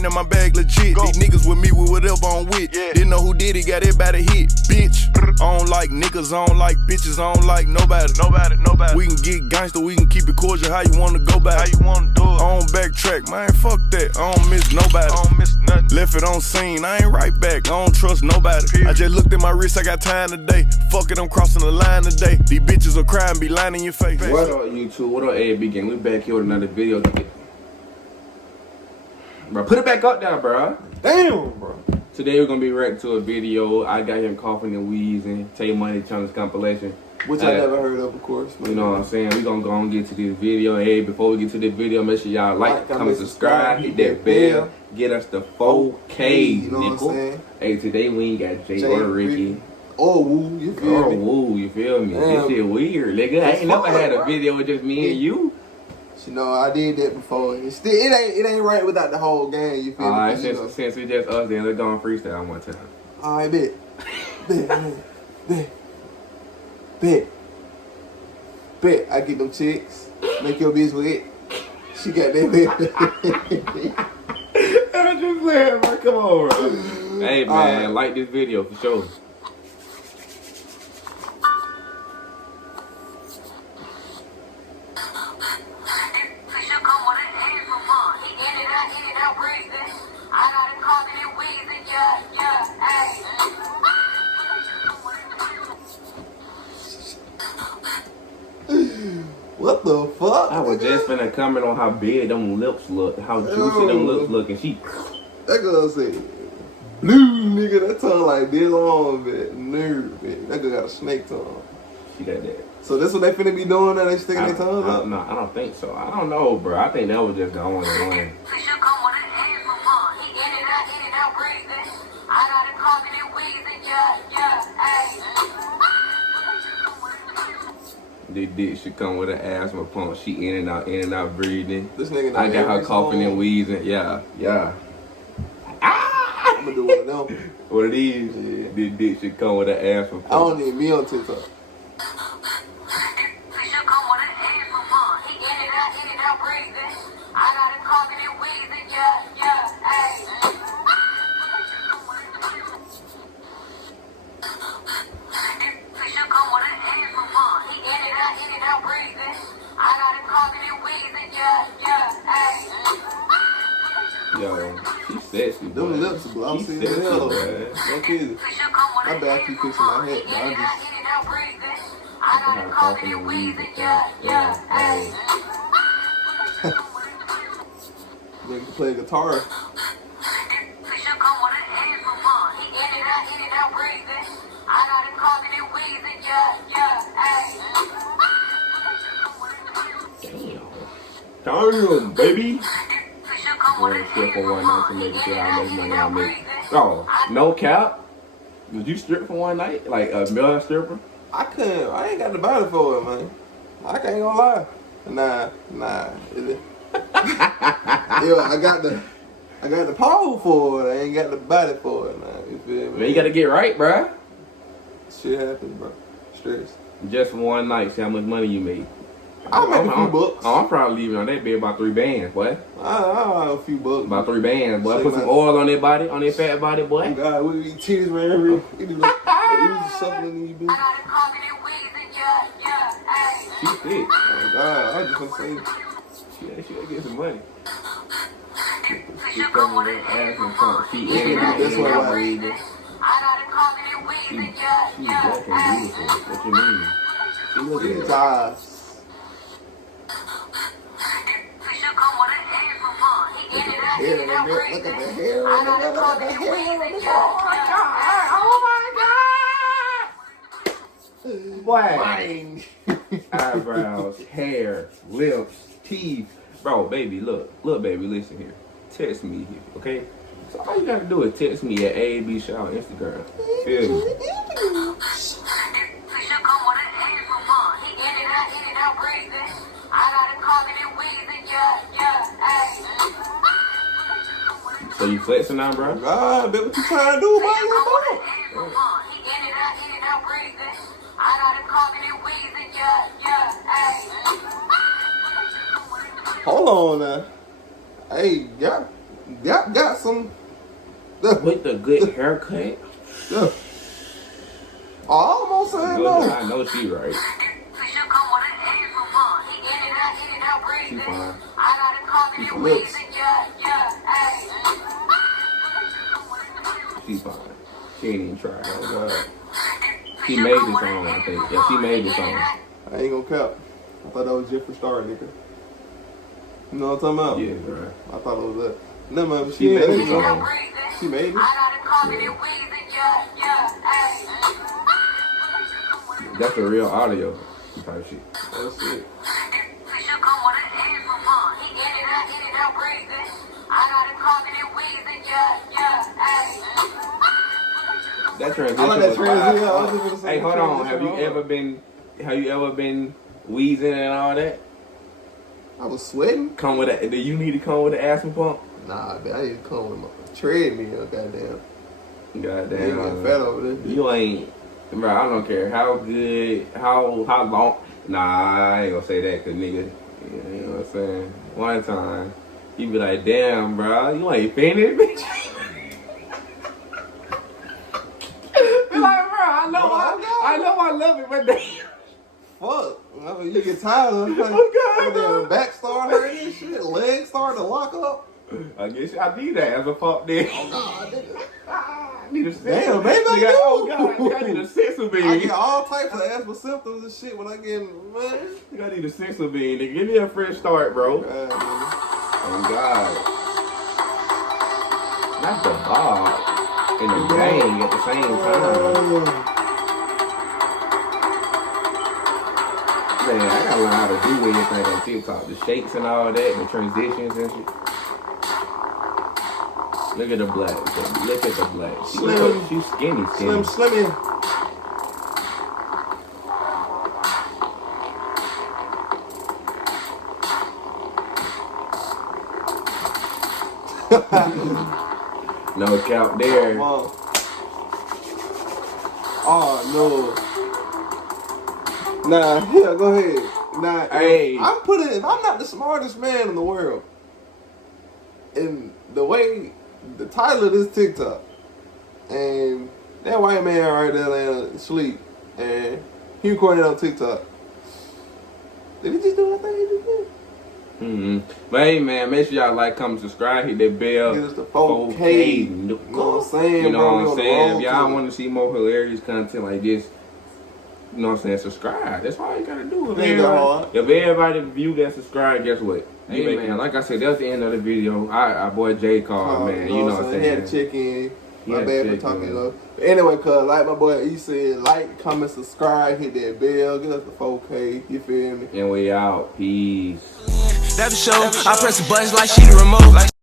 straight, now my bag legit. These niggas with me with whatever I'm with. Didn't know who did it, got everybody hit. Bitch, I don't like niggas, I don't like bitches, I don't like nobody. We can get gangster, we can keep it cordial, how you wanna go back? I don't backtrack, man, fuck that, I don't miss nobody. Left it on scene, I ain't right back, I don't trust nobody. I just looked at my wrist, I got time today. Fuck it, I'm crossing the line today. These bitches will cry and be lying in your face. What up, YouTube? What up, AAB gang? We back here with another video. Bro, put it back up there, bro. Damn, bro. Today we're gonna be reacting to a video. I got him coughing and wheezing. Take Money Challenge compilation. Which I never heard of course. You know what I'm saying? We gonna go and get to this video. Hey, before we get to this video, make sure y'all like, comment, subscribe, hit that bell. Get us the 4K, you know what I'm saying? Hey, today we ain't got Jay or Ricky. Or Woo, you feel me? Woo, you feel me? This shit weird, nigga. I ain't never had a video with just me and you. You know, I did that before. It ain't right without the whole gang, you feel me? Alright, since it's just us, then let's go on freestyle one time. Alright, bet. I get them chicks, make your bitch wet. She got that bitch. I'm just playing, bro. Come on, bro. Hey, man, like this video for sure. What the fuck? I was just finna comment on how big them lips look, how juicy them lips look, and she. That girl said, "Blue nigga, that tongue like this long, bit nerve, bit. That girl got a snake tongue." She got that. So that's what they finna be doing? Now they sticking their tongues out? No, I don't think so. I don't know, bro. I think that was just going on. This dick should come with an asthma pump. She in and out breathing. This nigga I got her coughing and wheezing. Yeah. I'm gonna do one of them. What it is? Yeah. This dick should come with an asthma pump. I don't need me on TikTok. Yo, she's sexy. Them lips are glossy as hell, man. Don't kid it. My bad, I keep fixing my head, but I her coughing and wheezing. Nigga can play guitar. Damn, baby. Well, strip for one night to make it how much money I make. Oh, no cap? Did you strip for one night? Like a male stripper? I ain't got the body for it, man. I can't gonna lie. Nah. Yo, I got the power for it. I ain't got the body for it, man. You feel me? Man, you gotta get right, bruh. Shit happens, bro. Stress. Just for one night, see how much money you made. I'll make a few bucks. I'm probably leaving on that bed about 3 bands, boy. I'll have a few bucks. About 3 bands, boy. Say Put some oil on their body, on their fat body, boy. Oh God, we eat titties, man. We do that. We suckling these bitches. She thick. Oh God, I was just gonna say. She gotta get some money. She coming with her ass and front. She in and out, That's in and out, why breathing. She's black and beautiful. What you mean? She look at These her. eyes. Look at the hair. Look at the hair. Oh my God. Eyebrows, hair, lips, teeth. Bro, baby, look, baby, listen here. Text me here, okay? So all you gotta do is text me at AAB Show on Instagram. Feel me? So you flexing now, bro? God, baby, what you trying to do, man? Hold on now. Hey, Got some. With the good haircut. Yeah. I almost said no. I know she right. She fine. Lips. She's fine. She ain't even tried. Oh God. She made this song, I think. Yeah, she made this song. I ain't gonna cap. I thought that was Jeffree Star, nigga. You know what I'm talking about? Yeah, right. I thought it was that. No, man, but She made ain't this song. She made it. That's a real audio type shit. That's it. That transition I like that was transition. fire. I was just gonna say Hey, hold on. Have transition. you ever been wheezing and all that? I was sweating. Come with that? Do you need to come with an asthma pump? Nah, man, I need to come with my treadmill, goddamn. Goddamn. Ain't got fat over there. You ain't, bro. I don't care how good, how long. Nah, I ain't gonna say that, cause nigga, you know what I'm saying. One time, he be like, "Damn, bro, you ain't finished, bitch." Be like, bro, I know I love it, but damn. Fuck. I mean, you get tired of it. Oh, God, Your back start hurting and shit. Legs start to lock up. I guess I need that as a fuck then. Oh, God, nigga. I need a sensor. Damn, maybe I do. Oh, God, I need a sensor bean. I get all types of asthma symptoms and shit when I get, man. I need a sensor bean, nigga. Give me a fresh start, bro. God, Oh, God. Not the bob and the bang at the same time. Man, I gotta learn how to do anything on TikTok. The shakes and all that, the transitions and shit. Look at the black. Look at the black. Slim. She's skinny. Slimmy. No cap there. Oh, no. Nah, yeah, go ahead. Nah, Hey. if I'm not the smartest man in the world, and the way, the title of this TikTok, and that white man right there laying asleep, and he recorded it on TikTok. Did he just do what I think he just did? But hey, man, make sure y'all like, comment, subscribe, hit that bell. Get us the 4K. You know what I'm saying, You know bro? what We I'm on the saying? road If y'all to- want to see more hilarious content like this, you know what I'm saying, subscribe. That's all you gotta do. Ain't that hard. If everybody view that subscribe, guess what? Hey, man, like I said, that's the end of the video. Our boy Jay called, man. You know what I'm saying? He had to check in. He My had to bad for check talking in. low. But anyway, cuz, like my boy E said, like, comment, subscribe, hit that bell, get us the 4K, you feel me? And we out. Peace. That the show. I press the buttons like she the remote.